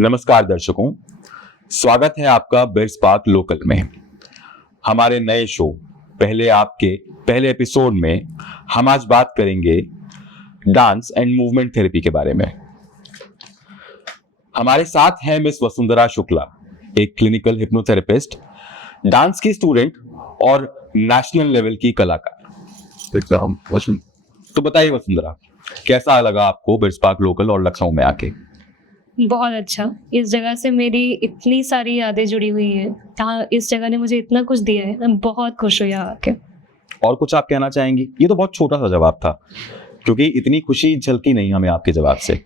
नमस्कार दर्शकों, स्वागत है आपका बिर्स पार्क लोकल में। हमारे नए शो पहले एपिसोड में हम आज बात करेंगे डांस एंड मूवमेंट थेरेपी के बारे में। हमारे साथ हैं मिस वसुंधरा शुक्ला, एक क्लिनिकल हिप्नोथेरेपिस्ट, डांस की स्टूडेंट और नेशनल लेवल की कलाकार। तो बताइए वसुंधरा, कैसा लगा आपको बिर्स पार्क लोकल और लखनऊ में आके? बहुत अच्छा। इस जगह से मेरी इतनी सारी यादें जुड़ी हुई हैं। इस जगह ने मुझे इतना कुछ दिया है, मैं बहुत खुश हूँ यहाँ आके। और कुछ आप कहना चाहेंगी? ये तो बहुत छोटा सा जवाब था, क्योंकि इतनी खुशी झलकी नहीं हमें आपके जवाब से।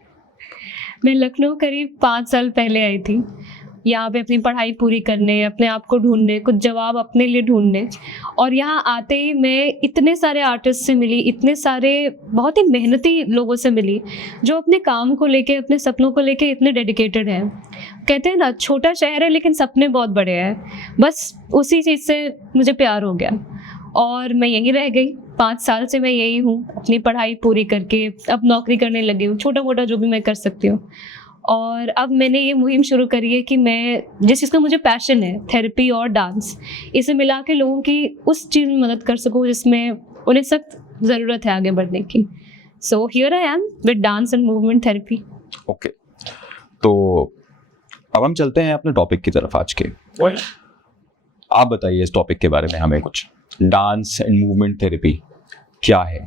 मैं लखनऊ करीब 5 साल पहले आई थी, यहाँ पे अपनी पढ़ाई पूरी करने, अपने आप को ढूंढने, कुछ जवाब अपने लिए ढूंढने। और यहाँ आते ही मैं इतने सारे आर्टिस्ट से मिली, इतने सारे बहुत ही मेहनती लोगों से मिली जो अपने काम को लेके, अपने सपनों को लेके इतने डेडिकेटेड हैं। कहते हैं ना, छोटा शहर है लेकिन सपने बहुत बड़े हैं। बस उसी चीज़ से मुझे प्यार हो गया और मैं यहीं रह गई। 5 साल से मैं यही हूँ, अपनी पढ़ाई पूरी करके अब नौकरी करने लगी हूँ, छोटा मोटा जो भी मैं कर सकती हूँ। और अब मैंने ये मुहिम शुरू करी है कि मैं जिस चीज़ का मुझे पैशन है, थेरेपी और डांस, इसे मिला के लोगों की उस चीज़ में मदद कर सकूँ जिसमें उन्हें सख्त ज़रूरत है आगे बढ़ने की। So here I am with dance and movement therapy. Okay, तो अब हम चलते हैं अपने टॉपिक की तरफ आज के। आप बताइए इस टॉपिक के बारे में हमें कुछ। डांस एंड मूवमेंट थेरेपी क्या है?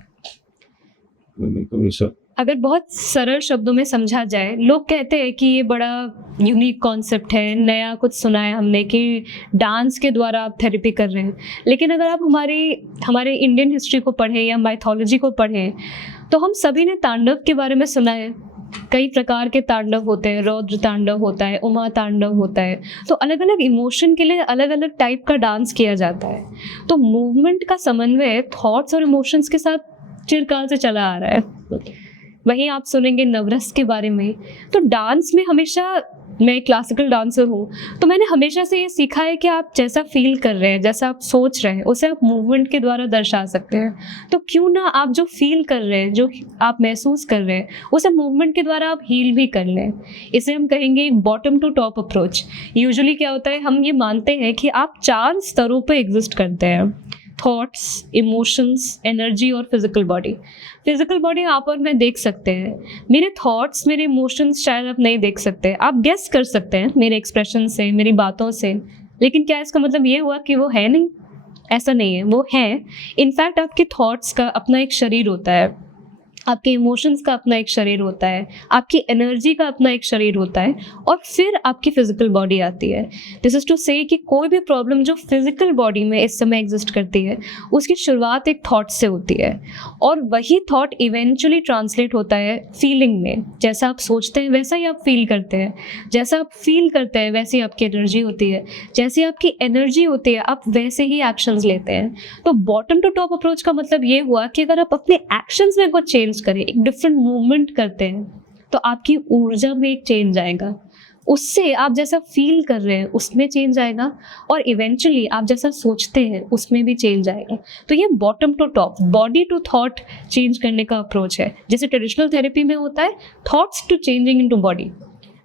अगर बहुत सरल शब्दों में समझा जाए, लोग कहते हैं कि ये बड़ा यूनिक कॉन्सेप्ट है, नया कुछ सुना है हमने कि डांस के द्वारा आप थेरेपी कर रहे हैं। लेकिन अगर आप हमारे इंडियन हिस्ट्री को पढ़ें या माइथोलॉजी को पढ़ें तो हम सभी ने तांडव के बारे में सुना है। कई प्रकार के तांडव होते हैं, रौद्र तांडव होता है, उमा तांडव होता है। तो अलग अलग इमोशन के लिए अलग अलग टाइप का डांस किया जाता है। तो मूवमेंट का समन्वय थॉट्स और इमोशंस के साथ चिरकाल से चला आ रहा है। वहीं आप सुनेंगे नवरस के बारे में। तो डांस में हमेशा, मैं क्लासिकल डांसर हूँ तो मैंने हमेशा से ये सीखा है कि आप जैसा फील कर रहे हैं, जैसा आप सोच रहे हैं, उसे आप मूवमेंट के द्वारा दर्शा सकते हैं। तो क्यों ना आप जो फील कर रहे हैं, जो आप महसूस कर रहे हैं, उसे मूवमेंट के द्वारा आप हील भी कर लें। इसे हम कहेंगे bottom to top approach. Usually क्या होता है, हम ये मानते हैं कि आप 4 स्तरों पर एग्जिस्ट करते हैं: थॉट्स, इमोशंस, एनर्जी और फिजिकल बॉडी। फिजिकल बॉडी आप और मैं देख सकते हैं, मेरे थॉट्स, मेरे इमोशंस शायद आप नहीं देख सकते। आप गेस कर सकते हैं मेरे एक्सप्रेशन से, मेरी बातों से, लेकिन क्या इसका मतलब ये हुआ कि वो है नहीं? ऐसा नहीं है, वो है। इनफैक्ट आपके थॉट्स का अपना एक शरीर होता है, आपके इमोशंस का अपना एक शरीर होता है, आपकी एनर्जी का अपना एक शरीर होता है, और फिर आपकी फिजिकल बॉडी आती है। दिस इज टू से कि कोई भी प्रॉब्लम जो फिजिकल बॉडी में इस समय एग्जिस्ट करती है, उसकी शुरुआत एक थॉट से होती है और वही थॉट इवेंचुअली ट्रांसलेट होता है फीलिंग में। जैसा आप सोचते हैं वैसा ही आप फील करते हैं, जैसा आप फील करते हैं वैसी आपकी एनर्जी होती है, जैसी आपकी एनर्जी होती है आप वैसे ही एक्शंस लेते हैं। तो बॉटम टू टॉप अप्रोच का मतलब ये हुआ कि अगर आप अपने एक्शंस में कुछ चेंज करें, एक डिफरेंट मूवमेंट करते हैं, तो आपकी ऊर्जा में एक चेंज आएगा। उससे आप जैसा फील कर रहे हैं उसमें चेंज आएगा, और इवेंचुअली आप जैसा सोचते हैं उसमें भी चेंज आएगा। तो ये bottom to top, body to thought change करने का अप्रोच है। जैसे ट्रेडिशनल थेरेपी में होता है thoughts to changing into body,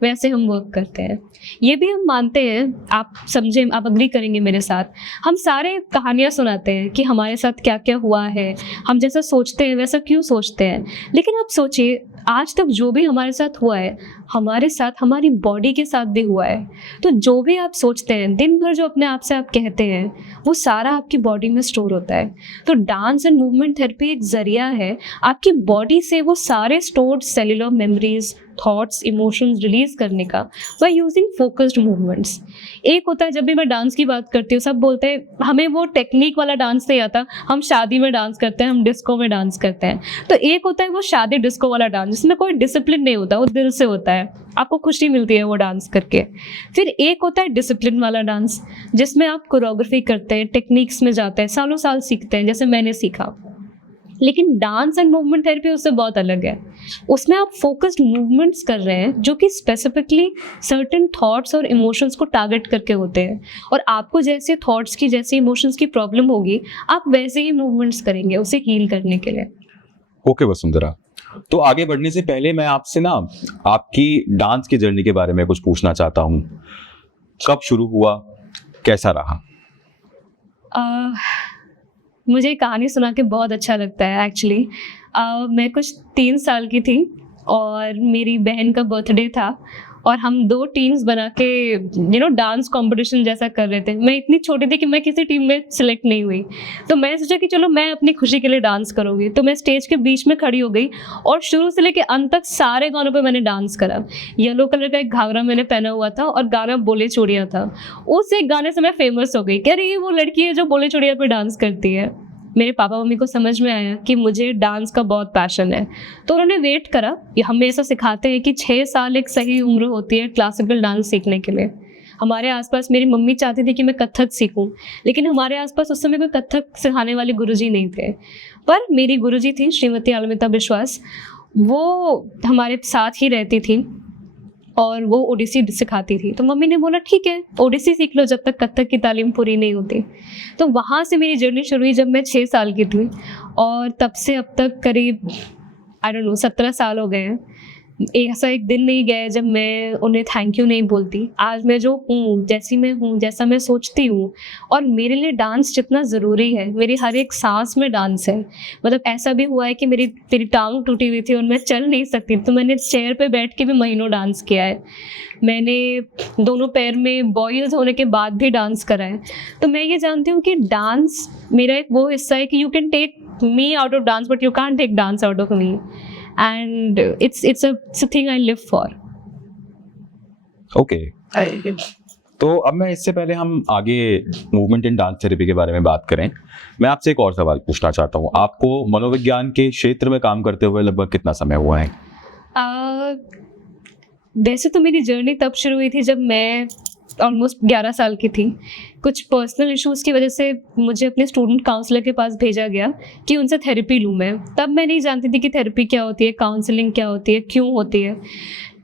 वैसे हम वर्क करते हैं। ये भी हम मानते हैं, आप समझें, आप अग्री करेंगे मेरे साथ, हम सारे कहानियाँ सुनाते हैं कि हमारे साथ क्या क्या हुआ है, हम जैसा सोचते हैं वैसा क्यों सोचते हैं। लेकिन आप सोचिए, आज तक जो भी हमारे साथ हुआ है, हमारे साथ हमारी बॉडी के साथ भी हुआ है। तो जो भी आप सोचते हैं, दिन भर जो अपने आप से आप कहते हैं, वो सारा आपकी बॉडी में स्टोर होता है। तो डांस एंड मूवमेंट थेरेपी एक जरिया है आपकी बॉडी से वो सारे stored cellular memories, thoughts, emotions release करने का, बाय यूजिंग फोकस्ड मूवमेंट्स। एक होता है, जब भी मैं डांस की बात करती हूँ सब बोलते हैं हमें वो टेक्निक वाला डांस नहीं आता, हम शादी में डांस करते हैं, हम डिस्को में डांस करते हैं। तो एक होता है वो शादी डिस्को वाला डांस जिसमें कोई डिसिप्लिन नहीं होता, वो दिल से होता है, आपको खुशी मिलती है वो डांस करके। फिर एक होता है डिसिप्लिन वाला डांस जिसमें आप कोरियोग्राफी करते हैं, टेक्निक्स में जाते हैं, सालों साल सीखते हैं, जैसे मैंने सीखा। लेकिन डांस एंड मूवमेंट थेरेपी उससे बहुत अलग है। उसमें आप फोकस्ड मूवमेंट्स कर रहे हैं जो कि स्पेसिफिकली सर्टेन थॉट्स और इमोशंस को टारगेट करके होते हैं, और आपको जैसे थॉट्स की, जैसे इमोशंस की प्रॉब्लम होगी, आप वैसे ही मूवमेंट्स करेंगे उसे हील करने के लिए। ओके वसुंधरा, तो आगे बढ़ने से पहले मैं आपसे ना आपकी डांस की जर्नी के बारे में कुछ पूछना चाहता हूँ। कब शुरू हुआ, कैसा रहा? मुझे एक कहानी सुना के बहुत अच्छा लगता है एक्चुअली। मैं कुछ 3 साल की थी और मेरी बहन का बर्थडे था और हम 2 टीम्स बना के डांस कंपटीशन जैसा कर रहे थे। मैं इतनी छोटी थी कि मैं किसी टीम में सिलेक्ट नहीं हुई, तो मैंने सोचा कि चलो मैं अपनी खुशी के लिए डांस करूँगी। तो मैं स्टेज के बीच में खड़ी हो गई और शुरू से लेके अंत तक सारे गानों पे मैंने डांस करा। येलो कलर का एक घाघरा मैंने पहना हुआ था और गाना बोले चूड़ियाँ था। उस एक गाने से मैं फेमस हो गई कि अरे ये वो लड़की है जो बोले चूड़ियाँ पे डांस करती है। मेरे पापा मम्मी को समझ में आया कि मुझे डांस का बहुत पैशन है, तो उन्होंने वेट करा। ये हमेशा सिखाते हैं कि 6 साल एक सही उम्र होती है क्लासिकल डांस सीखने के लिए। हमारे आसपास मेरी मम्मी चाहती थी कि मैं कथक सीखूं, लेकिन हमारे आसपास उस समय कोई कथक सिखाने वाले गुरुजी नहीं थे। पर मेरी गुरुजी थी श्रीमती अलमिता विश्वास, वो हमारे साथ ही रहती थी और वो ओडिसी सिखाती थी। तो मम्मी ने बोला ठीक है ओडिसी सीख लो जब तक कथक की तालीम पूरी नहीं होती। तो वहाँ से मेरी जर्नी शुरू हुई जब मैं 6 साल की थी और तब से अब तक करीब 17 साल हो गए हैं। ऐसा एक दिन नहीं गया जब मैं उन्हें थैंक यू नहीं बोलती। आज मैं जो हूँ, जैसी मैं हूँ, जैसा मैं सोचती हूँ, और मेरे लिए डांस जितना ज़रूरी है, मेरी हर एक सांस में डांस है। मतलब ऐसा भी हुआ है कि मेरी टांग टूटी हुई थी और मैं चल नहीं सकती, तो मैंने चेयर पे बैठ के भी महीनों डांस किया है। मैंने दोनों पैर में बॉयल्स होने के बाद भी डांस करा है। तो मैं ये जानती हूँ कि डांस मेरा एक वो हिस्सा है कि you can take me out of dance but you can't take dance out of me, and it's a thing I live for. Okay तो अब मैं इससे पहले हम आगे मूवमेंट इन डांस थेरेपी के बारे में बात करें, मैं आपसे एक और सवाल पूछना चाहता हूँ। आपको मनोविज्ञान के क्षेत्र में काम करते हुए लगभग कितना समय हुआ है? वैसे तो मेरी जर्नी तब शुरू हुई थी जब मैं ऑलमोस्ट 11 साल की थी। कुछ पर्सनल इश्यूज़ की वजह से मुझे अपने स्टूडेंट काउंसलर के पास भेजा गया कि उनसे थेरेपी लूँ मैं। तब मैं नहीं जानती थी कि थेरेपी क्या होती है, काउंसलिंग क्या होती है, क्यों होती है।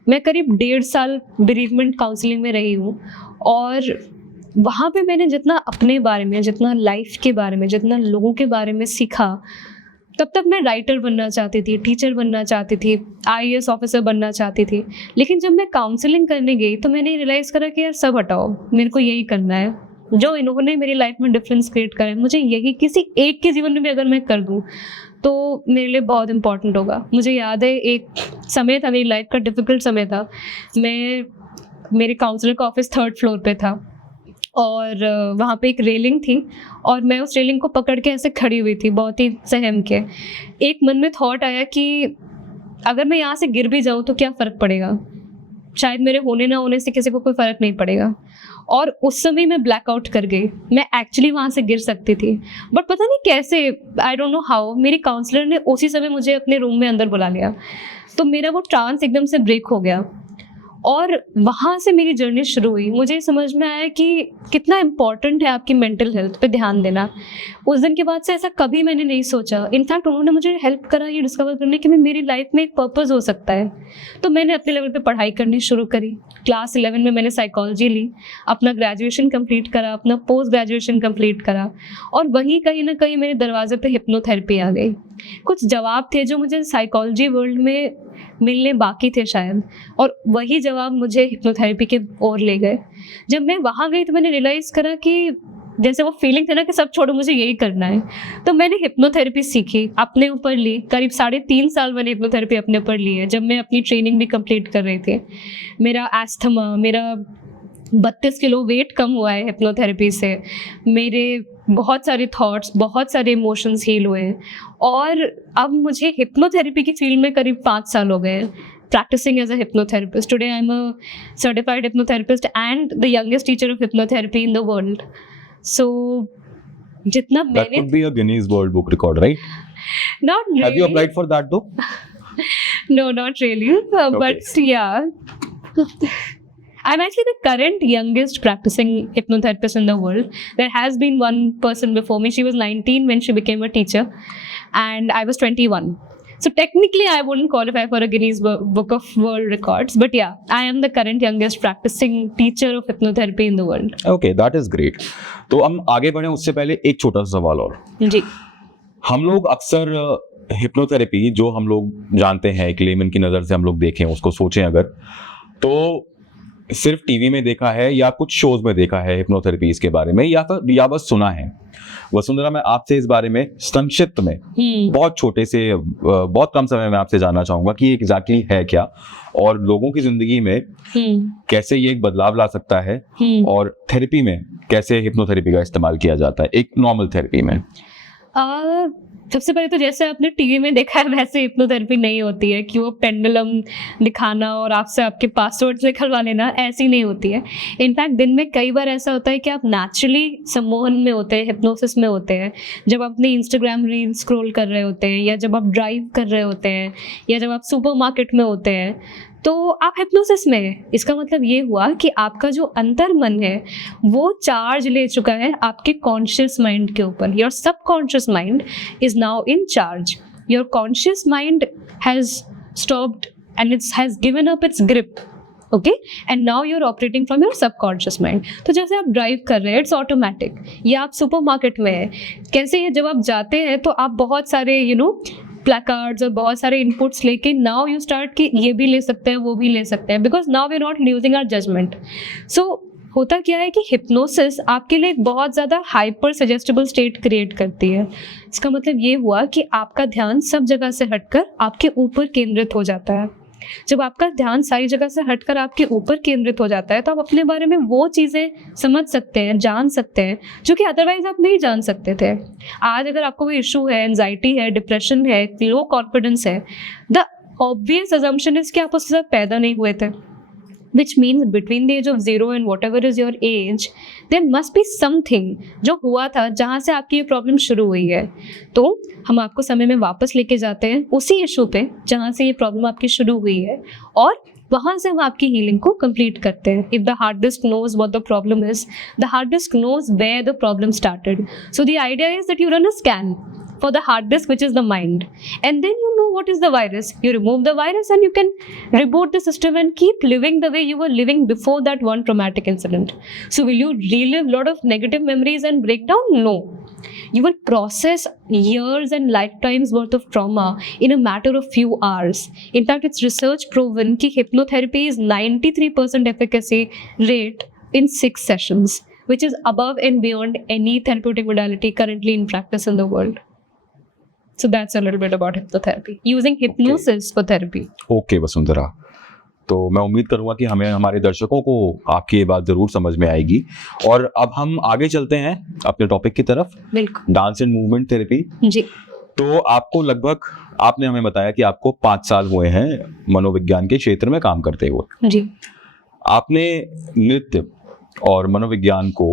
मैं करीब 1.5 साल बेरीवमेंट काउंसलिंग में रही हूँ और वहाँ पे मैंने जितना अपने बारे में, जितना लाइफ के बारे में, जितना लोगों के बारे में सीखा, तब तक मैं राइटर बनना चाहती थी, टीचर बनना चाहती थी, IAS ऑफिसर बनना चाहती थी। लेकिन जब मैं काउंसलिंग करने गई तो मैंने रियलाइज़ करा कि यार सब हटाओ, मेरे को यही करना है। जो इन्होंने मेरी लाइफ में डिफरेंस क्रिएट करा है, मुझे यही किसी एक के जीवन में भी अगर मैं कर दूँ तो मेरे लिए बहुत इंपॉर्टेंट होगा। मुझे याद है एक समय था मेरी लाइफ का, डिफ़िकल्ट समय था। मेरे काउंसलर का ऑफिस 3rd फ्लोर पे था और वहाँ पे एक रेलिंग थी और मैं उस रेलिंग को पकड़ के ऐसे खड़ी हुई थी, बहुत ही सहम के। एक मन में थॉट आया कि अगर मैं यहाँ से गिर भी जाऊँ तो क्या फ़र्क पड़ेगा, शायद मेरे होने ना होने से किसी को कोई फ़र्क नहीं पड़ेगा। और उस समय मैं ब्लैकआउट कर गई। मैं एक्चुअली वहाँ से गिर सकती थी, बट पता नहीं कैसे, आई डोंट नो हाउ, मेरी काउंसलर ने उसी समय मुझे अपने रूम में अंदर बुला लिया। तो मेरा वो ट्रांस एकदम से ब्रेक हो गया और वहाँ से मेरी जर्नी शुरू हुई। मुझे समझ में आया कि कितना इम्पॉर्टेंट है आपकी मेंटल हेल्थ पे ध्यान देना। उस दिन के बाद से ऐसा कभी मैंने नहीं सोचा। इनफैक्ट उन्होंने मुझे हेल्प करा ये डिस्कवर करने कि मेरी लाइफ में एक पर्पस हो सकता है। तो मैंने अपने लेवल पे पढ़ाई करनी शुरू करी। क्लास 11 में मैंने साइकोलॉजी ली, अपना ग्रेजुएशन कंप्लीट करा, अपना पोस्ट ग्रेजुएशन कंप्लीट करा और वहीं कहीं ना कहीं मेरे दरवाजे पे हिप्नोथेरेपी आ गई। कुछ जवाब थे जो मुझे साइकोलॉजी वर्ल्ड में मिलने बाकी थे शायद, और वही जवाब मुझे हिप्नोथेरेपी के ओर ले गए। जब मैं वहाँ गई तो मैंने रियलाइज़ करा कि जैसे वो फीलिंग थे ना कि सब छोड़ो, मुझे यही करना है। तो मैंने हिप्नोथेरेपी सीखी, अपने ऊपर ली। करीब 3.5 साल मैंने हिप्नोथेरेपी अपने ऊपर ली है, जब मैं अपनी ट्रेनिंग भी कंप्लीट कर रही थी। मेरा एस्थमा, मेरा 32 किलो वेट कम हुआ है हिप्नोथेरेपी से। मेरे बहुत सारे थॉट्स, बहुत सारे इमोशंस हील हुए हैं और अब मुझे हिप्नोथेरेपी की फील्ड में करीब 5 साल हो गए हैं practicing as a hypnotherapist. Today I'm a certified hypnotherapist and the youngest teacher of hypnotherapy in the world. So जितना That मैंने could be a Guinness World Book record, right? not really. Have you applied for that though? No, not really. But yeah. I'm actually the current youngest practicing hypnotherapist in the world. There has been one person before me. She was 19 when she became a teacher and I was 21. So technically I wouldn't qualify for a Guinness Book of World Records. But yeah, I am the current youngest practicing teacher of hypnotherapy in the world. Okay, that is great. तो हम आगे बढ़े उससे पहले एक छोटा सा सवाल और। जी। हम लोग अक्सर हिप्नोथेरेपी जो हम लोग जानते हैं, एक लेमन की नज़र से हम लोग देखें, उसको सोचें अगर, तो सिर्फ टीवी में देखा है या कुछ शोज में देखा है हिप्नोथेरेपी के बारे में, या बस सुना है। वसुंधरा, मैं आपसे इस बारे में संक्षिप्त में बहुत छोटे से बहुत कम समय में आपसे जानना चाहूंगा कि एग्जैक्टली है क्या, और लोगों की जिंदगी में कैसे ये एक बदलाव ला सकता है, और थेरेपी में कैसे हिप्नोथेरेपी का इस्तेमाल किया जाता है एक नॉर्मल थेरेपी में। सबसे पहले तो जैसे आपने टीवी में देखा है वैसे हिप्नोथेरेपी नहीं होती है कि वो पेंडुलम दिखाना और आपसे आपके पासवर्ड्स निकलवा लेना, ऐसी नहीं होती है। इनफैक्ट दिन में कई बार ऐसा होता है कि आप नेचुरली सम्मोहन में होते हैं, हिप्नोसिस में होते हैं, जब आप अपनी इंस्टाग्राम रील स्क्रॉल कर रहे होते हैं, या जब आप ड्राइव कर रहे होते हैं, या जब आप सुपरमार्केट में होते हैं, तो आप हिप्नोसिस में हैं। इसका मतलब ये हुआ कि आपका जो अंतर मन है वो चार्ज ले चुका है आपके कॉन्शियस माइंड के ऊपर। Your subconscious mind is now in charge. Your conscious mind has stopped and it's has given up its grip, okay, and now you are operating from your subconscious mind. तो जैसे आप drive कर रहे हैं, it's automatic, या आप supermarket में है, कैसे है जब आप जाते हैं तो आप बहुत सारे प्लेकार्ड्स और बहुत सारे इनपुट्स लेके नाउ यू स्टार्ट कि ये भी ले सकते हैं, वो भी ले सकते हैं, because now we are not using our judgement. So होता क्या है कि हिप्नोसिस आपके लिए एक बहुत ज़्यादा हाइपर सजेस्टेबल स्टेट क्रिएट करती है। इसका मतलब ये हुआ कि आपका ध्यान सब जगह से हटकर आपके ऊपर केंद्रित हो जाता है। जब आपका ध्यान सारी जगह से हटकर आपके ऊपर केंद्रित हो जाता है तो आप अपने बारे में वो चीज़ें समझ सकते हैं, जान सकते हैं, जो कि अदरवाइज आप नहीं जान सकते थे। आज अगर आपको कोई इशू है, एंजाइटी है, डिप्रेशन है, लो कॉन्फिडेंस है, द ऑब्वियस अजम्पशन इज कि आप उसके साथ पैदा नहीं हुए थे, which means between the age of 0 and whatever is your age, there must be something जो हुआ था जहाँ से आपकी ये प्रॉब्लम शुरू हुई है। तो हम आपको समय में वापस लेके जाते हैं उसी इशू पे जहाँ से ये प्रॉब्लम आपकी शुरू हुई है, और वहाँ से हम आपकी हीलिंग को कंप्लीट करते हैं। If the hard disk knows what the problem is, the hard disk knows where the problem started. So the idea is that you run a scan for the hard disk, which is the mind, and then you know what is the virus. You remove the virus and you can reboot the system and keep living the way you were living before that one traumatic incident. So will you relive a lot of negative memories and breakdown? No. You will process years and lifetimes worth of trauma in a matter of few hours. In fact, it's research proven कि hypnotherapy is 93% efficacy rate in 6 sessions, which is above and beyond any therapeutic modality currently in practice in the world. So that's a little bit about hypnotherapy, using hypnosis for therapy. Okay Vasundhara, तो मैं उम्मीद करूंगा कि हमें, हमारे दर्शकों को आपकी ये बात जरूर समझ में आएगी। और अब हम आगे चलते हैं अपने टॉपिक की तरफ, बिल्कुल, डांस एंड मूवमेंट थेरेपी। जी। तो आपको लगभग, आपने हमें बताया कि आपको 5 साल हुए हैं मनोविज्ञान के क्षेत्र में काम करते हुए। जी। आपने नृत्य और मनोविज्ञान को,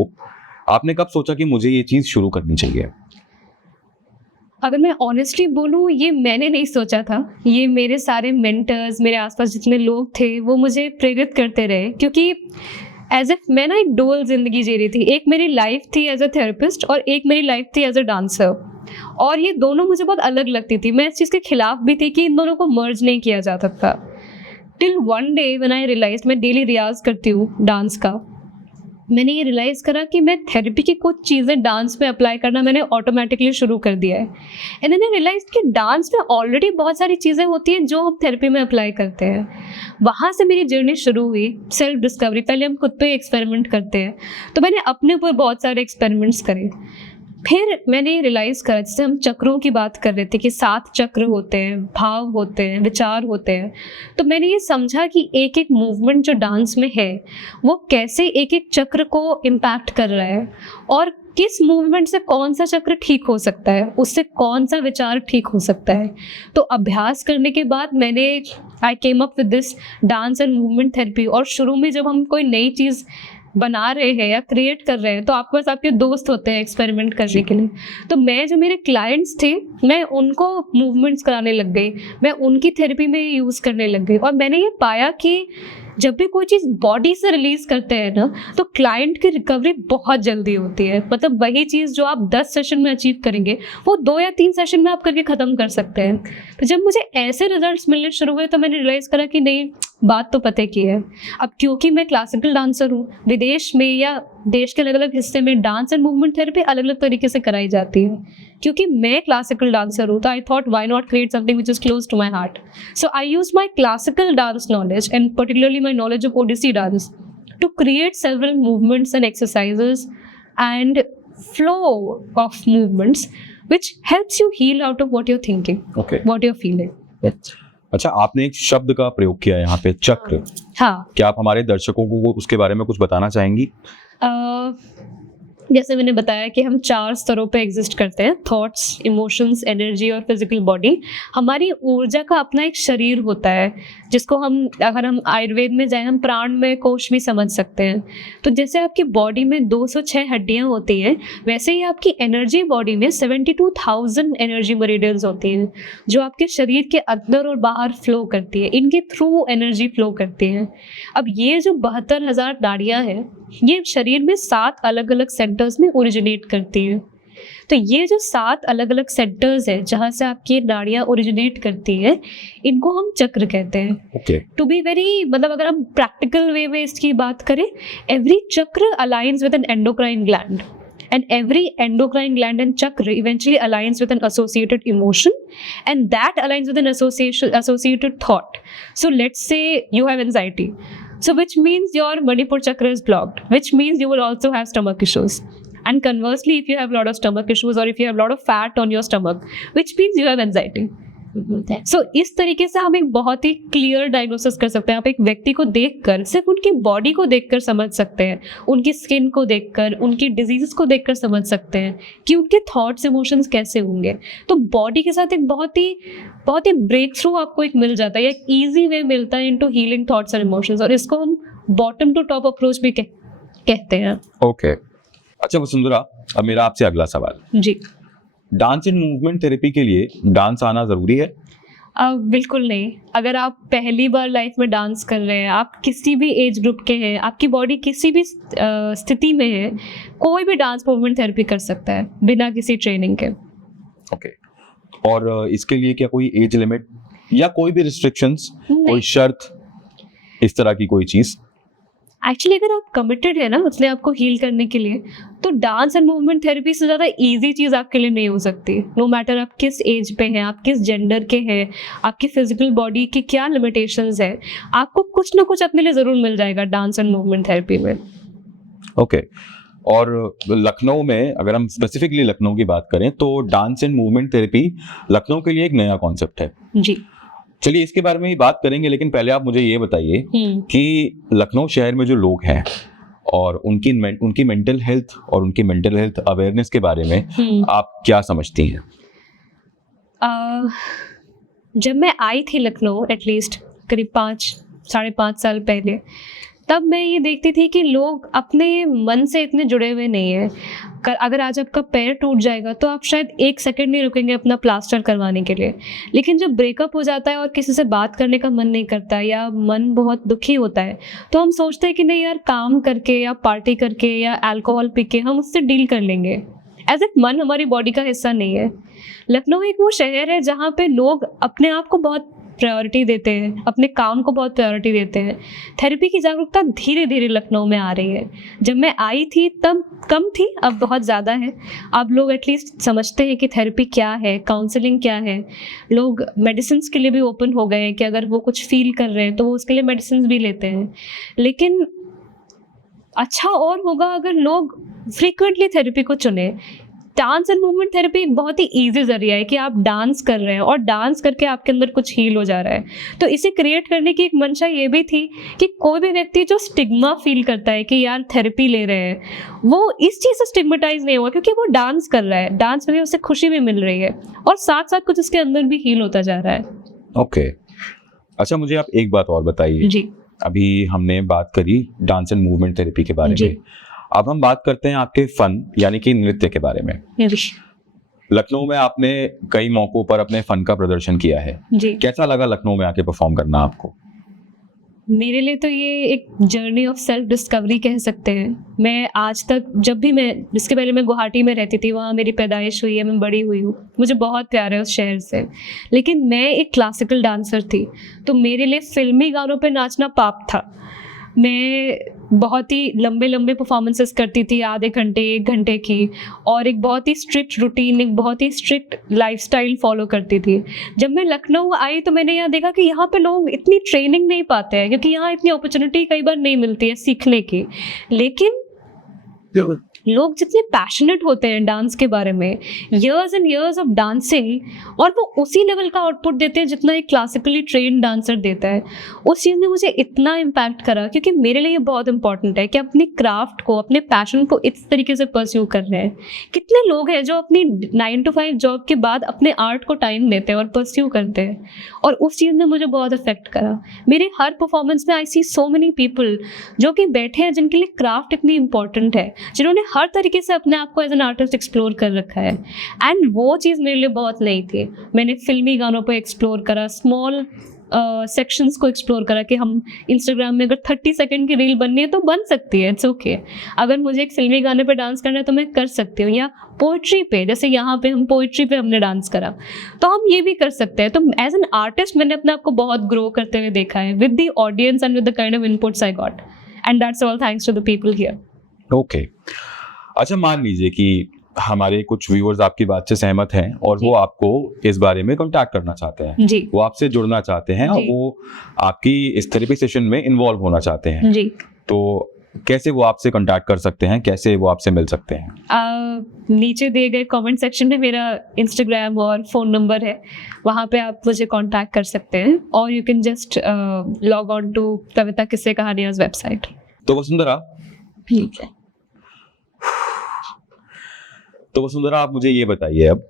आपने कब सोचा कि मुझे ये चीज शुरू करनी चाहिए? अगर मैं ऑनेस्टली बोलूँ, ये मैंने नहीं सोचा था, ये मेरे सारे मेंटर्स, मेरे आसपास जितने लोग थे वो मुझे प्रेरित करते रहे, क्योंकि एज इफ मैं ना एक डुअल जिंदगी जी रही थी। एक मेरी लाइफ थी एज अ थेरेपिस्ट और एक मेरी लाइफ थी एज अ डांसर, और ये दोनों मुझे बहुत अलग लगती थी। मैं इस चीज़ के खिलाफ भी थी कि इन दोनों को मर्ज नहीं किया जाता था। Till one day when I realise, मैं डेली रियाज करती हूँ डांस का, मैंने ये रियलाइज़ करा कि मैं थेरेपी की कुछ चीज़ें डांस में अप्लाई करना मैंने ऑटोमेटिकली शुरू कर दिया है। एंड देन आई रियलाइज़ कि डांस में ऑलरेडी बहुत सारी चीज़ें होती हैं जो हम थेरेपी में अप्लाई करते हैं। वहाँ से मेरी जर्नी शुरू हुई, सेल्फ डिस्कवरी। पहले हम खुद पे एक्सपेरिमेंट करते हैं, तो मैंने अपने ऊपर बहुत सारे एक्सपेरिमेंट्स करे। फिर मैंने रियलाइज़ करा, जैसे हम चक्रों की बात कर रहे थे कि 7 चक्र होते हैं, भाव होते हैं, विचार होते हैं, तो मैंने ये समझा कि एक एक मूवमेंट जो डांस में है वो कैसे एक एक चक्र को इम्पैक्ट कर रहा है, और किस मूवमेंट से कौन सा चक्र ठीक हो सकता है, उससे कौन सा विचार ठीक हो सकता है। तो अभ्यास करने के बाद मैंने I came up with this dance and movement therapy. और शुरू में जब हम कोई नई चीज़ बना रहे हैं या क्रिएट कर रहे हैं तो आपके पास आपके दोस्त होते हैं एक्सपेरिमेंट करने के लिए। तो मैं, जो मेरे क्लाइंट्स थे, मैं उनको मूवमेंट्स कराने लग गई, मैं उनकी थेरेपी में यूज़ करने लग गई। और मैंने ये पाया कि जब भी कोई चीज़ बॉडी से रिलीज़ करते हैं ना, तो क्लाइंट की रिकवरी बहुत जल्दी होती है। मतलब वही चीज़ जो आप 10 सेशन में अचीव करेंगे वो 2 या 3 सेशन में आप करके ख़त्म कर सकते हैं। तो जब मुझे ऐसे रिजल्ट्स मिलने शुरू हुए तो मैंने रियलाइज़ करा कि नहीं, बात तो पते की है। अब क्योंकि मैं क्लासिकल डांसर हूँ, विदेश में या देश के अलग अलग हिस्से में डांस एंड मूवमेंट थेरेपी अलग अलग तरीके से कराई जाती है। क्योंकि मैं क्लासिकल डांसर हूँ तो I thought why not create something which is close to my heart. So I use my classical dance knowledge and particularly my knowledge of Odissi dance to create several movements and exercises and flow of movements which helps you heal out of what you're thinking, Okay. what you're feeling. अच्छा, आपने एक शब्द का प्रयोग किया यहाँ पे, चक्र। हाँ, क्या आप हमारे दर्शकों को उसके बारे में कुछ बताना चाहेंगी? जैसे मैंने बताया कि हम 4 स्तरों पे एग्जिस्ट करते हैं, थॉट्स, इमोशंस, एनर्जी और फिजिकल बॉडी। हमारी ऊर्जा का अपना एक शरीर होता है जिसको हम, अगर हम आयुर्वेद में जाएं, हम प्राणमय कोश भी समझ सकते हैं। तो जैसे आपकी बॉडी में 206 हड्डियां होती हैं, वैसे ही आपकी एनर्जी बॉडी में 72,000 एनर्जी मेरिडियंस होती हैं जो आपके शरीर के अंदर और बाहर फ्लो करती है, इनके थ्रू एनर्जी फ्लो करती है। अब ये जो 72,000 नाड़ियाँ हैं, ये शरीर में 7 अलग अलग सेंटर्स में ओरिजिनेट करती है। तो ये जो 7 अलग अलग सेंटर्स है जहाँ से आपकी नाड़ियाँ ओरिजिनेट करती है, इनको हम चक्र कहते हैं। Okay. टू बी वेरी, मतलब अगर हम प्रैक्टिकल वे में इसकी बात करें, एवरी चक्र aligns with N endocrine gland and every endocrine gland and chakra eventually aligns with an associated emotion, and that aligns with an associated thought. So let's say you have anxiety, so which means your Manipur chakra is blocked, which means you will also have stomach issues. And conversely, if you have a lot of stomach issues or if you have a lot of fat on your stomach, which means you have anxiety. सो इस तरीके से हम एक बहुत ही clear diagnosis कर सकते हैं। आप एक व्यक्ति को देखकर, सिर्फ उनकी बॉडी को देखकर समझ सकते हैं, उनकी स्किन को देखकर, उनकी डिजीज को देखकर समझ सकते हैं कि उनके थॉट्स, इमोशंस कैसे होंगे। तो बॉडी के साथ एक बहुत ही ब्रेक थ्रू आपको एक मिल जाता है, एक ईजी वे मिलता है into healing thoughts and emotions, और इसको हम बॉटम टू टॉप अप्रोच भी कहते हैं। ओके। अच्छा वसुंधरा, अब मेरा आपसे अगला सवाल। जी। डांस एंड मूवमेंट थेरेपी के लिए डांस आना जरूरी है? बिल्कुल नहीं। अगर आप पहली बार लाइफ में डांस कर रहे हैं, आप किसी भी एज ग्रुप के हैं, आपकी बॉडी किसी भी स्थिति में है, कोई भी डांस मूवमेंट थेरेपी कर सकता है बिना किसी ट्रेनिंग के। ओके। और इसके लिए क्या कोई एज लिमिट या कोई भी रिस्ट्रिक्शंस, कोई शर्त, इस तरह की कोई चीज? एक्चुअली अगर आप कमिटेड है ना, मतलब आपको हील करने के लिए, तो डांस एंड मूवमेंट थेरेपी से ज़्यादा इजी चीज़ आपके लिए नहीं हो सकती। नो मैटर आप किस एज पे हैं, आप किस जेंडर के हैं, आपकी फिजिकल बॉडी की क्या लिमिटेशंस है, आपको कुछ ना कुछ अपने लिए ज़रूर मिल जाएगा डांस एंड मूवमेंट थेरेपी में। ओके। और लखनऊ में, अगर हम स्पेसिफिकली लखनऊ की बात करें, तो dance and movement therapy Lucknow के लिए एक नया कॉन्सेप्ट है। जी। चलिए इसके बारे में ही बात करेंगे, लेकिन पहले आप मुझे ये बताइए कि लखनऊ शहर में जो लोग हैं और उनकी मेंटल हेल्थ और उनकी मेंटल हेल्थ अवेयरनेस के बारे में आप क्या समझती हैं? जब मैं आई थी लखनऊ, एटलीस्ट करीब 5-5.5 साल पहले, तब मैं ये देखती थी कि लोग अपने मन से इतने जुड़े हुए नहीं हैं। अगर आज आपका पैर टूट जाएगा तो आप शायद 1 सेकंड नहीं रुकेंगे अपना प्लास्टर करवाने के लिए, लेकिन जब ब्रेकअप हो जाता है और किसी से बात करने का मन नहीं करता या मन बहुत दुखी होता है, तो हम सोचते हैं कि नहीं यार, काम करके या पार्टी करके या अल्कोहल पी के हम उससे डील कर लेंगे, एज इफ मन हमारी बॉडी का हिस्सा नहीं है। लखनऊ एक वो शहर है जहाँ पे लोग अपने आप को बहुत प्रायोरिटी देते हैं, अपने काम को बहुत प्रायोरिटी देते हैं। थेरेपी की जागरूकता धीरे धीरे लखनऊ में आ रही है। जब मैं आई थी तब कम थी, अब बहुत ज़्यादा है। अब लोग एटलीस्ट समझते हैं कि थेरेपी क्या है, काउंसलिंग क्या है। लोग मेडिसिन के लिए भी ओपन हो गए हैं कि अगर वो कुछ फील कर रहे हैं तो वो उसके लिए मेडिसिन भी लेते हैं। लेकिन अच्छा और होगा अगर लोग फ्रीक्वेंटली थेरेपी को चुने। डांस एंड मूवमेंट थेरेपी एक बहुत ही ईजी जरिया है कि आप डांस कर रहे हैं और डांस करके आपके अंदर कुछ हील हो जा रहा है। तो इसे क्रिएट करने की एक मंशा ये भी थी कि कोई भी व्यक्ति जो स्टिग्मा फील करता है कि यार थेरेपी ले रहे हैं, वो इस चीज़ से स्टिग्मेटाइज नहीं हुआ, क्योंकि वो डांस कर रहा है, डांस करके उसे खुशी भी मिल रही है और साथ साथ कुछ उसके अंदर भी हील होता जा रहा है। ओके। अच्छा, मुझे आप एक बात और बताइए। जी। अभी हमने बात करी डांस एंड मूवमेंट थेरेपी के बारे में, अब हम बात करते हैं आपके फन यानी कि नृत्य के बारे में। लखनऊ में आपने कई मौकों पर अपने फन का प्रदर्शन किया है। जी। कैसा लगा लखनऊ में आके परफॉर्म करना आपको? मेरे लिए तो ये एक जर्नी ऑफ सेल्फ डिस्कवरी कह सकते हैं। मैं आज तक जब भी इसके पहले मैं गुवाहाटी में रहती थी, वहाँ मेरी पैदाइश हुई है, मैं बड़ी हुई हूँ, मुझे बहुत प्यार है उस शहर से। लेकिन मैं एक क्लासिकल डांसर थी, तो मेरे लिए फिल्मी गानों पे नाचना पाप था। मैं बहुत ही लंबे लंबे परफॉर्मेंसेस करती थी, आधे घंटे 1 घंटे की, और एक बहुत ही स्ट्रिक्ट रूटीन, एक बहुत ही स्ट्रिक्ट लाइफस्टाइल फॉलो करती थी। जब मैं लखनऊ आई तो मैंने यहाँ देखा कि यहाँ पे लोग इतनी ट्रेनिंग नहीं पाते हैं, क्योंकि यहाँ इतनी अपॉर्चुनिटी कई बार नहीं मिलती है सीखने की। लेकिन लोग जितने पैशनेट होते हैं डांस के बारे में, years and years of dancing, और वो उसी लेवल का आउटपुट देते हैं जितना एक क्लासिकली ट्रेन डांसर देता है। उस चीज़ ने मुझे इतना इम्पैक्ट करा, क्योंकि मेरे लिए ये बहुत इंपॉर्टेंट है कि अपने क्राफ्ट को, अपने पैशन को इस तरीके से परस्यू कर रहे हैं। कितने लोग हैं जो अपनी 9 to 5 जॉब के बाद अपने आर्ट को टाइम देते हैं और परस्यू करते हैं, और उस चीज़ ने मुझे बहुत इफेक्ट करा। मेरे हर परफॉर्मेंस में आई सी सो मेनी पीपल जो कि बैठे हैं, जिनके लिए क्राफ्ट इतनी इंपॉर्टेंट है, जिन्होंने हर तरीके से अपने आप को एज एन आर्टिस्ट एक्सप्लोर कर रखा है। एंड वो चीज़ मेरे लिए बहुत नई थी। मैंने फिल्मी गानों पर एक्सप्लोर करा, स्मॉल सेक्शंस को एक्सप्लोर करा कि हम इंस्टाग्राम में अगर 30 सेकंड की रील बननी है तो बन सकती है, इट्स ओके। अगर मुझे एक फिल्मी गाने पे डांस करना है तो मैं कर सकती हूँ, या पोइट्री पे, जैसे यहाँ पे हम पोइट्री पे हमने डांस करा, तो हम ये भी कर सकते हैं। तो एज एन आर्टिस्ट मैंने अपने आप को बहुत ग्रो करते हुए देखा है, with the audience and with the kind of inputs I got, and that's all thanks to the people here. Okay, अच्छा मान लीजिए कि हमारे कुछ व्यूअर्स आपकी बात से सहमत हैं और वो आपको इस बारे में कांटेक्ट करना चाहते हैं, जी, वो आपसे जुड़ना चाहते हैं और जी, वो आपकी इस थेरेपी सेशन में इन्वॉल्व होना चाहते हैं, जी। तो कैसे वो आपसे कांटेक्ट कर सकते हैं, कैसे वो आपसे मिल सकते हैं? नीचे दिए गए कमेंट सेक्शन में मेरा इंस्टाग्राम और फ़ोन नंबर है, वहाँ पे आप मुझे कांटेक्ट कर सकते हैं, और you can just log on to Kavita Kisse Kahaniyan website. तो वसुंधरा, ठीक है। तो वसुंधरा आप मुझे ये बताइए अब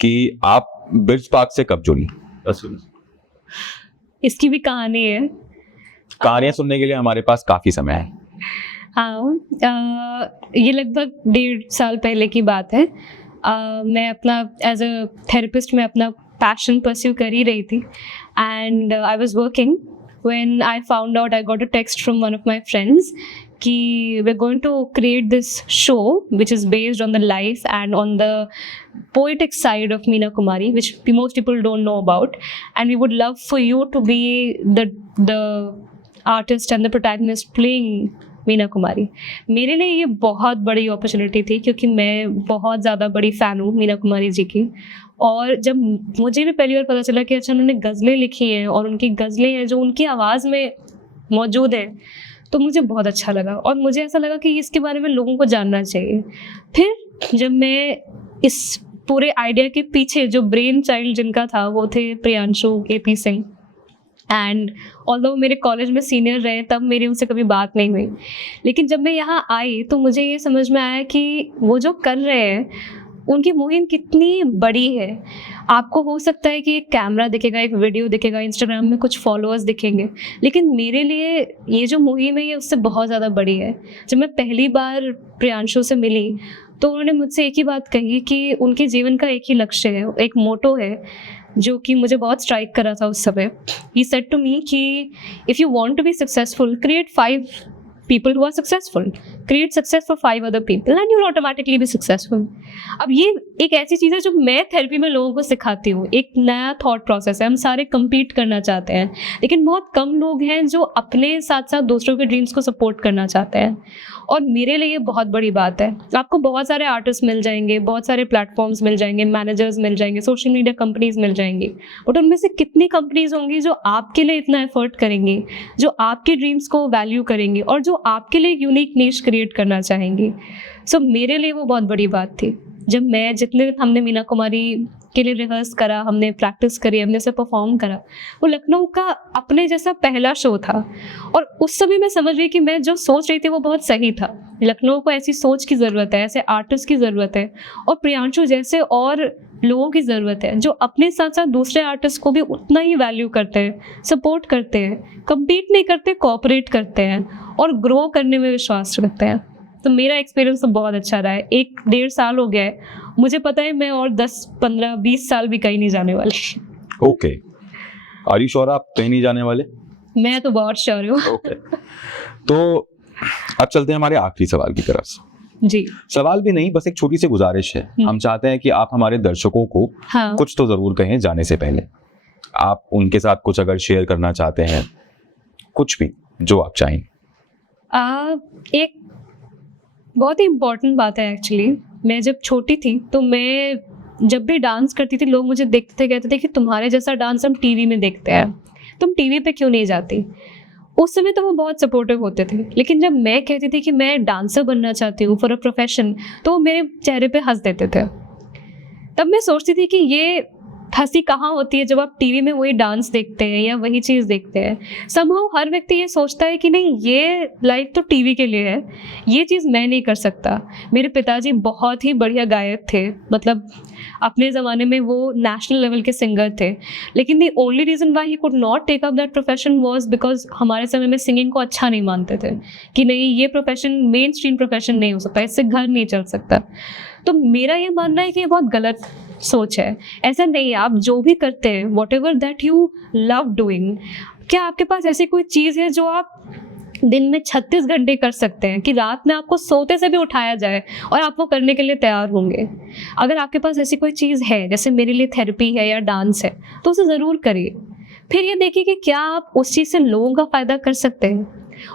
कि आप ब्रिज पार्क से कब जुड़ी? इसकी भी कहानी है। कहानियां सुनने के लिए हमारे पास काफी समय है। हाँ, ये लगभग 1.5 साल पहले की बात है। मैं अपना एज अ थेरेपिस्ट में अपना पैशन परस्यू कर ही रही थी, and I was working when I found out, I got a text from one of my friends कि we are going to create this show which is based on the life and on the poetic side of Meena Kumari, which most people don't know about, and we would love for you to be the artist and the protagonist playing Meena Kumari. मेरे लिए ये बहुत बड़ी opportunity थी, क्योंकि मैं बहुत ज़्यादा बड़ी फ़ैन हूँ मीना कुमारी जी की, और जब मुझे भी पहली बार पता चला कि अच्छा उन्होंने गज़लें लिखी हैं और उनकी गज़लें हैं जो उनकी आवाज़ में मौजूद है, तो मुझे बहुत अच्छा लगा, और मुझे ऐसा लगा कि इसके बारे में लोगों को जानना चाहिए। फिर जब मैं इस पूरे आइडिया के पीछे जो ब्रेन चाइल्ड जिनका था वो थे Priyanshu AP Singh, and although मेरे कॉलेज में सीनियर रहे, तब मेरी उनसे कभी बात नहीं हुई, लेकिन जब मैं यहाँ आई तो मुझे ये समझ में आया कि वो जो कर रहे हैं उनकी मुहिम कितनी बड़ी है। आपको हो सकता है कि एक कैमरा दिखेगा, एक वीडियो दिखेगा, इंस्टाग्राम में कुछ फॉलोअर्स दिखेंगे, लेकिन मेरे लिए ये जो मुहिम है ये उससे बहुत ज़्यादा बड़ी है। जब मैं पहली बार प्रियांशु से मिली तो उन्होंने मुझसे एक ही बात कही कि उनके जीवन का एक ही लक्ष्य है, एक मोटो है, जो कि मुझे बहुत स्ट्राइक करा था उस समय। ही सेड टू मी कि if you want to be successful, create 5 people who are successful, create success for 5 other people and you'll automatically be successful। अब ये एक ऐसी चीज़ है जो मैं थेरेपी में लोगों को सिखाती हूँ, एक नया थॉट प्रोसेस है। हम सारे compete करना चाहते हैं, लेकिन बहुत कम लोग हैं जो अपने साथ साथ दूसरों के ड्रीम्स को सपोर्ट करना चाहते हैं, और मेरे लिए ये बहुत बड़ी बात है। आपको बहुत सारे आर्टिस्ट मिल जाएंगे, बहुत सारे प्लेटफॉर्म्स मिल जाएंगे, मैनेजर्स मिल जाएंगे, सोशल मीडिया कंपनीज मिल जाएंगी, बट उनमें से कितनी कंपनीज होंगी जो आपके लिए इतना एफर्ट करेंगी, जो आपके ड्रीम्स को वैल्यू करेंगी और जो आपके लिए यूनिक नीश क्रिएट करना चाहेंगी। सो मेरे लिए वो बहुत बड़ी बात थी। जब मैं जितने हमने मीना कुमारी के लिए रिहर्स करा, हमने प्रैक्टिस करी, हमने उसे परफॉर्म करा, वो लखनऊ का अपने जैसा पहला शो था, और उस समय मैं समझ गई कि मैं जो सोच रही थी वो बहुत सही था। लखनऊ को ऐसी सोच की ज़रूरत है, ऐसे आर्टिस्ट की ज़रूरत है, और प्रियांशु जैसे और लोगों की ज़रूरत है जो अपने साथ साथ दूसरे आर्टिस्ट को भी उतना ही वैल्यू करते हैं, सपोर्ट करते हैं, कम्पीट नहीं करते, कोऑपरेट करते हैं और ग्रो करने में विश्वास रखते हैं। तो मेरा एक्सपीरियंस तो बहुत अच्छा रहा है। 1-1.5 साल हो गया है, मुझे पता है मैं और 10, 15, 20 साल भी कहीं नहीं जाने वाले। ओके, आर यू श्योर आप कहीं नहीं जाने वाले? मैं तो बहुत श्योर हूँ। ओके, तो अब चलते हैं हमारे आखिरी सवाल की तरफ। जी, सवाल भी नहीं, बस एक छोटी सी गुजारिश है। हम चाहते हैं कि आप हमारे दर्शकों को हाँ, कुछ तो जरूर कहें जाने से पहले। आप उनके साथ कुछ अगर शेयर करना चाहते हैं, कुछ भी जो आप चाहें। एक बहुत ही इम्पोर्टेंट बात है एक्चुअली। मैं जब छोटी थी तो मैं जब भी डांस करती थी लोग मुझे देखते थे, कहते थे कि तुम्हारे जैसा डांस हम टीवी में देखते हैं, तुम टीवी पे क्यों नहीं जाती। उस समय तो वो बहुत सपोर्टिव होते थे, लेकिन जब मैं कहती थी कि मैं डांसर बनना चाहती हूँ फॉर अ प्रोफेशन, तो वो मेरे चेहरे पे हंस देते थे। तब मैं सोचती थी कि ये हंसी कहाँ होती है जब आप टीवी में वही डांस देखते हैं या वही चीज़ देखते हैं। समहाउ हर व्यक्ति ये सोचता है कि नहीं, ये लाइफ तो टीवी के लिए है, ये चीज़ मैं नहीं कर सकता। मेरे पिताजी बहुत ही बढ़िया गायक थे, मतलब अपने ज़माने में वो नेशनल लेवल के सिंगर थे, लेकिन the only reason why he could not take up that profession was because हमारे समय में सिंगिंग को अच्छा नहीं मानते थे कि नहीं, ये प्रोफेशन मेन स्ट्रीम प्रोफेशन नहीं हो सकता, इससे घर नहीं चल सकता। तो मेरा ये मानना है कि ये बहुत गलत सोच है। ऐसा नहीं, आप जो भी करते हैं, what ever that you love doing, क्या आपके पास ऐसी कोई चीज़ है जो आप दिन में 36 घंटे कर सकते हैं कि रात में आपको सोते से भी उठाया जाए और आप वो करने के लिए तैयार होंगे। अगर आपके पास ऐसी कोई चीज़ है, जैसे मेरे लिए थेरेपी है या डांस है, तो उसे ज़रूर करिए। फिर ये देखिए कि क्या आप उस चीज़ से लोगों का फ़ायदा कर सकते हैं,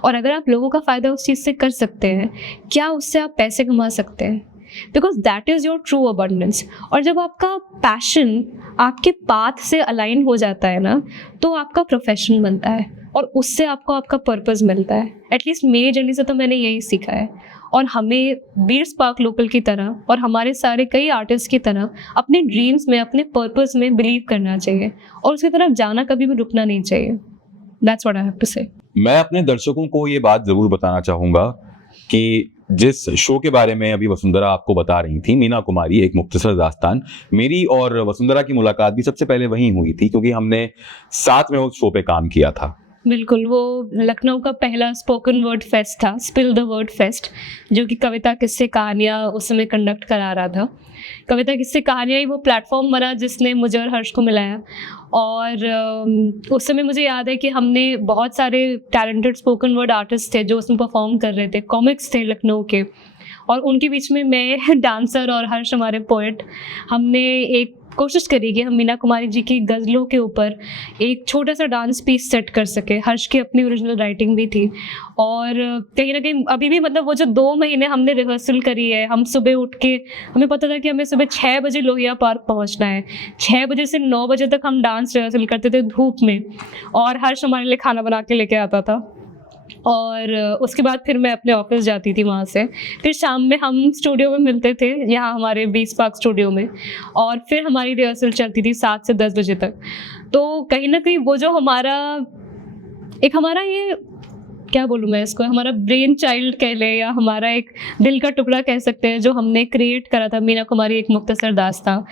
और अगर आप लोगों का फ़ायदा उस चीज़ से कर सकते हैं, क्या उससे आप पैसे कमा सकते हैं, because that is your true abundance. और जब आपका पैशन आपके पाथ से अलाइन हो जाता है ना, तो आपका प्रोफेशन बनता है और उससे आपको आपका पर्पस मिलता है। एटलीस्ट मेरी जर्नी से तो मैंने यही सीखा है। और हमें बीर स्पार्क लोकल की तरह और हमारे सारे कई आर्टिस्ट की तरह अपने ड्रीम्स में, अपने पर्पस में बिलीव करना चाहिए और उसकी तरफ जाना कभी भी रुकना नहीं चाहिए। That's what I have to say. मैं अपने दर्शकों को ये बात जरूर बताना चाहूंगा कि जिस शो के बारे में अभी वसुंधरा आपको बता रही थी, मीना कुमारी एक मुख्तसर दास्तान, मेरी और वसुंधरा की मुलाकात भी सबसे पहले वहीं हुई थी, क्योंकि हमने साथ में उस शो पे काम किया था। बिल्कुल, वो लखनऊ का पहला स्पोकन वर्ड फेस्ट था, स्पिल द वर्ड फेस्ट, जो कि कविता किस्से कहानियाँ उस समय कंडक्ट करा रहा था। कविता किस्से कहानियाँ ही वो प्लेटफॉर्म बना जिसने मुझे और हर्ष को मिलाया। और उस समय मुझे याद है कि हमने बहुत सारे टैलेंटेड स्पोकन वर्ड आर्टिस्ट थे जो उसमें परफॉर्म कर रहे थे, कॉमिक्स थे लखनऊ के, और उनके बीच में मैं डांसर और हर्ष हमारे पोएट, हमने एक कोशिश करी कि हम मीना कुमारी जी की गज़लों के ऊपर एक छोटा सा डांस पीस सेट कर सके। हर्ष की अपनी ओरिजिनल राइटिंग भी थी, और कहीं ना कहीं अभी भी, मतलब वो जो 2 महीने हमने रिहर्सल करी है, हम सुबह उठ के, हमें पता था कि हमें सुबह 6 बजे लोहिया पार्क पहुंचना है, 6 बजे से 9 बजे तक हम डांस रिहर्सल करते थे धूप में, और हर्ष हमारे लिए खाना बना के लेके आता था। और उसके बाद फिर मैं अपने ऑफिस जाती थी वहाँ से, फिर शाम में हम स्टूडियो में मिलते थे यहाँ हमारे बी स्पार्क स्टूडियो में, और फिर हमारी रिहर्सल चलती थी 7 से 10 बजे तक। तो कहीं ना कहीं वो जो हमारा ये, क्या बोलूँ मैं इसको, हमारा ब्रेन चाइल्ड कह ले या हमारा एक दिल का टुकड़ा कह सकते हैं, जो हमने क्रिएट करा था, मीना कुमारी एक मुख्तसर दास्तां,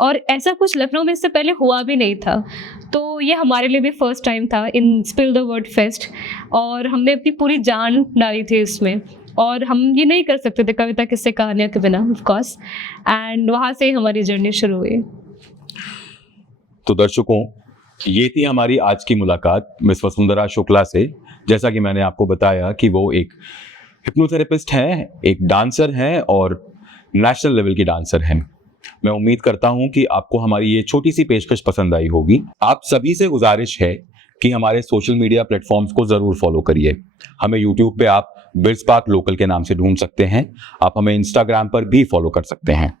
और ऐसा कुछ लखनऊ में इससे पहले हुआ भी नहीं था। तो ये हमारे लिए भी फर्स्ट टाइम था इन स्पिल द वर्ड फेस्ट, और हमने अपनी पूरी जान डाली थी इसमें, और हम ये नहीं कर सकते थे कविता किस्से कहानियाँ के बिना, ऑफ कोर्स। एंड वहाँ से ही हमारी जर्नी शुरू हुई। तो दर्शकों, ये थी हमारी आज की मुलाकात मिस वसुंधरा शुक्ला से। जैसा कि मैंने आपको बताया कि वो एक हिप्नोथेरेपिस्ट हैं, एक डांसर हैं और नेशनल लेवल की डांसर हैं। मैं उम्मीद करता हूं कि आपको हमारी ये छोटी सी पेशकश पसंद आई होगी। आप सभी से गुजारिश है कि हमारे सोशल मीडिया प्लेटफॉर्म्स को ज़रूर फॉलो करिए। हमें यूट्यूब पे आप बीर स्पार्क लोकल के नाम से ढूंढ सकते हैं। आप हमें इंस्टाग्राम पर भी फॉलो कर सकते हैं।